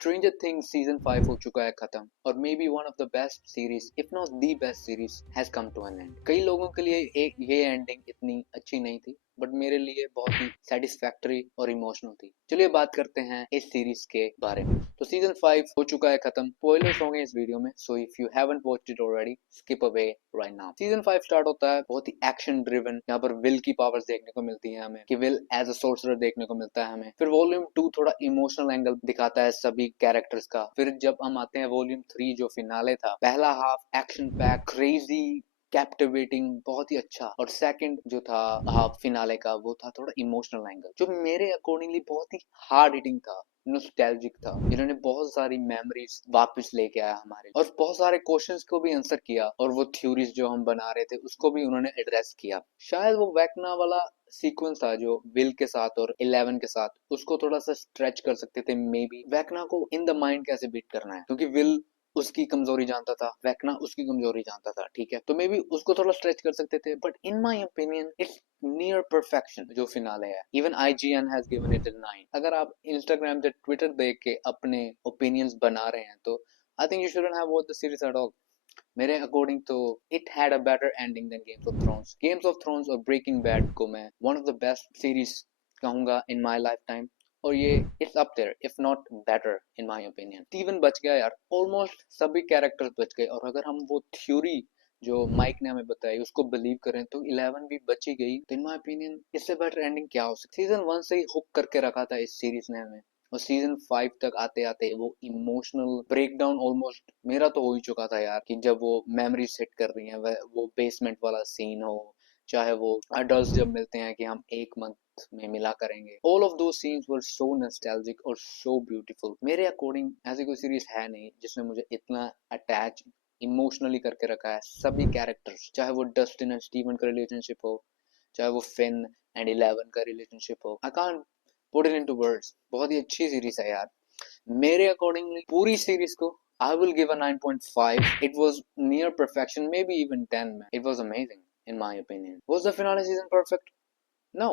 Stranger things season 5 हो चुका है खत्म और maybe one of the best series if not the best series has come to an end. कई लोगों के लिए ये एंडिंग इतनी अच्छी नहीं थी बट मेरे लिए बहुत ही सेटिस्फैक्टरी और इमोशनल थी। चलिए बात करते हैं इस सीरीज के बारे में। तो सीजन 5 हो चुका है खत्म, स्पॉयलर्स होंगे इस वीडियो में, so if you haven't watched it already skip away right now. Season 5 start होता है बहुत ही एक्शन ड्रिवन, यहाँ पर विल की पावर्स देखने को मिलती है हमें कि विल एज अ सोर्सरर देखने को मिलता है हमें। फिर वॉल्यूम 2 थोड़ा इमोशनल एंगल दिखाता है सभी कैरेक्टर्स का। फिर जब हम आते हैं वॉल्यूम 3 जो फिनाले था, पहला half action pack crazy captivating बहुत ही अच्छा, और सेकंड जो था हाफ फिनाले का वो था थोड़ा इमोशनल एंगल जो मेरे अकॉर्डिंगली बहुत ही हार्ड हिटिंग था, नॉस्टैल्जिक था, जिन्होंने बहुत सारी मेमोरीज वापस लेके आया हमारे और बहुत सारे क्वेश्चंस को भी आंसर किया, और वो थ्योरीज जो हम बना रहे थे उसको भी उन्होंने एड्रेस किया। शायद वो वैकना वाला सीक्वेंस था जो विल के साथ और 11 के साथ, उसको थोड़ा सा स्ट्रेच कर सकते थे। मे बी वैकना को इन द माइंड कैसे बीट करना है, क्योंकि विल उसकी कमजोरी जानता था, वैकना उसकी कमजोरी जानता था, ठीक है, तो मे बी उसको थोड़ा स्ट्रेच कर सकते थे। But in my opinion it's near perfection जो फिनाले है। Even IGN has given it 9। अगर आप इंस्टाग्राम या ट्विटर देख के अपने ओपिनियंस बना रहे हैं तो I think you shouldn't have watched the series at all. मेरे अकॉर्डिंग तो it had a better ending than Games of Thrones. Games of Thrones और ब्रेकिंग बैड को मैं one of the best series कहूंगा इन माय लाइफ टाइम, और ये it's up there if not better in my opinion. Steven बच गया यार, almost सभी कैरेक्टर्स बच गए, और अगर हम वो थ्योरी जो माइक ने हमें बताई उसको बिलीव करें तो 11 भी बची गई। तो इन माय ओपिनियन इससे बेटर एंडिंग क्या हो सकती। सीजन 1 से ही हुक करके रखा था इस सीरीज ने हमें, और सीजन 5 तक आते आते वो इमोशनल ब्रेकडाउन ऑलमोस्ट मेरा तो हो ही चुका था यार, कि जब वो मेमोरी सेट कर रही है, वो बेसमेंट वाला सीन हो, चाहे वो अडल्ट जब मिलते हैं कि हम एक मंथ में मिला करेंगे, ऑल ऑफ दो सीन्स वर सो नॉस्टैल्जिक और सो ब्यूटीफुल। मेरे अकॉर्डिंग ऐसी कोई सीरीज है नहीं जिसने मुझे इतना अटैच इमोशनली करके रखा है। सभी कैरेक्टर्स, चाहे वो डस्टिन एंड स्टीवन का रिलेशनशिप हो, चाहे वो फिन एंड 11 का रिलेशनशिप हो, I can't put it into words. बहुत ही अच्छी सीरीज है यार। मेरे अकॉर्डिंगली पूरी सीरीज को I will give a 9.5. It was near perfection, maybe even 10. Man. It was amazing, in my opinion. Was the finale season perfect? No.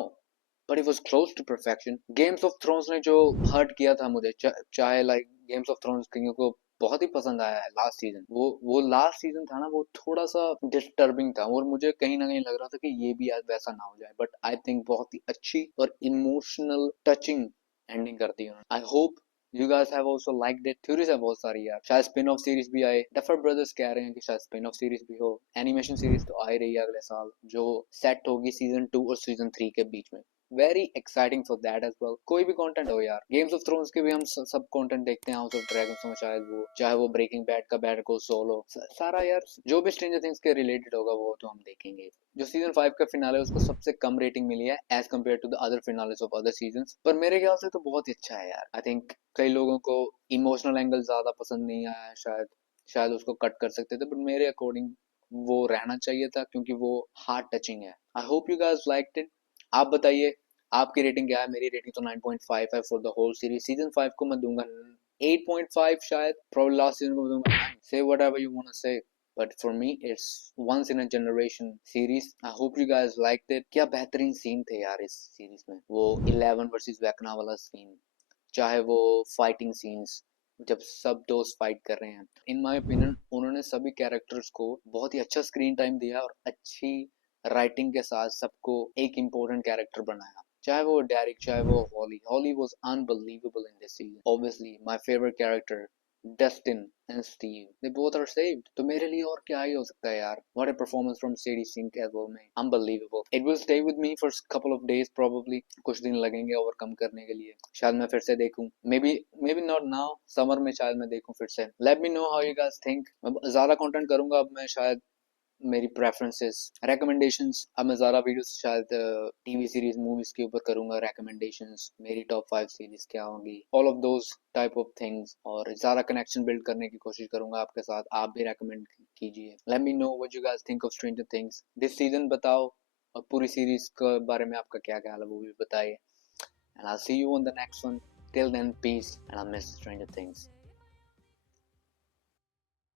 But it was close to perfection. Games of Thrones ने जो hurt किया था मुझे, चाहे like Games of Thrones कईयों को बहुत ही पसंद आया है लास्ट सीजन, वो लास्ट सीजन था ना, वो थोड़ा सा डिस्टर्बिंग था, और मुझे कहीं ना कहीं लग रहा था कि ये भी आज वैसा ना हो जाए। बट आई थिंक बहुत ही अच्छी और इमोशनल टचिंग एंडिंग कर दी उन्होंने। I hope You guys have also liked it. Theories है बहुत सारी यार, शायद स्पिन ऑफ सीरीज भी आए। डफर ब्रदर्स कह रहे हैं कि शायद स्पिन ऑफ सीरीज भी हो। एनिमेशन सीरीज तो आ ही रही है अगले साल, जो सेट होगी सीजन 2 और सीजन 3 के बीच में। Very exciting for that as well. कोई भी कंटेंट हो यार, गेम्स ऑफ थ्रोन्स के भी हम सब कंटेंट देखते हैं, हाउस ऑफ ड्रैगन्स हो शायद वो, चाहे वो ब्रेकिंग बैड का बैड को सोल हो, सारा यार जो भी स्ट्रेंजर थिंग्स के रिलेटेड होगा वो तो हम देखेंगे। जो सीजन 5 का फिनाले है उसको सबसे कम रेटिंग मिली है as compared to the other finales of other seasons, पर मेरे ख्याल से तो बहुत ही अच्छा है यार। आई थिंक कई लोगों को इमोशनल एंगल ज्यादा पसंद नहीं आया है, शायद उसको कट कर सकते थे, बट मेरे अकॉर्डिंग वो रहना चाहिए था क्योंकि वो हार्ट टचिंग है। I hope you guys liked it. आप बताइए आपकी रेटिंग क्या है। मेरी रेटिंग तो 9.5 है for the whole series. Season 5 को मैं दूंगा 8.5, शायद प्रॉब्लम लास्ट सीजन को दूंगा 9। Say whatever you want to say, but for me it's once in a generation series. I hope you guys liked it. क्या बेहतरीन सीन थे यार इस सीरीज में, वो 11 वर्सेस वैकना वाला सीन, चाहे वो फाइटिंग सीन्स जब सब दोस्त फाइट कर रहे हैं। इन माय ओपिनियन उन्होंने सभी कैरेक्टर्स को बहुत ही अच्छा स्क्रीन टाइम दिया और अच्छी राइटिंग के साथ सबको एक इम्पोर्टेंट कैरेक्टर बनाया, चाहे वो डेरिक, चाहे वो Holly was unbelievable in this season. Obviously my favourite character Dustin and Steve, they both are saved. तो मेरे लिए और क्या ही हो सकता है यार। What a performance from Sadie Sink as well, man. Unbelievable. It will stay with me for a couple of days probably. कुछ दिन लगेंगे ओवरकम करने के लिए। शायद मैं फिर से देखूं। Maybe not now. Summer में शायद मैं देखूं फिर से। Let me know how you guys think. अब ज़्यादा कंटेंट करूंगा अब मैं, शायद मेरी प्रेफरेंसेस, रिकमेंडेशंस। अब मैं ज़्यादा वीडियोस शायद टीवी सीरीज मूवीज के ऊपर करूंगा, रिकमेंडेशंस, मेरी टॉप 5 सीरीज क्या होंगी, all of those type of things, और ज़्यादा कनेक्शन बिल्ड करने की कोशिश करूंगा आपके साथ। आप भी रेकमेंड कीजिए। Let me know what you guys think of stranger things this season, बताओ, और पूरी सीरीज के बारे में आपका क्या ख्याल है वो भी बताइए। And I see you on the next one. Till then, peace, and I miss Stranger things.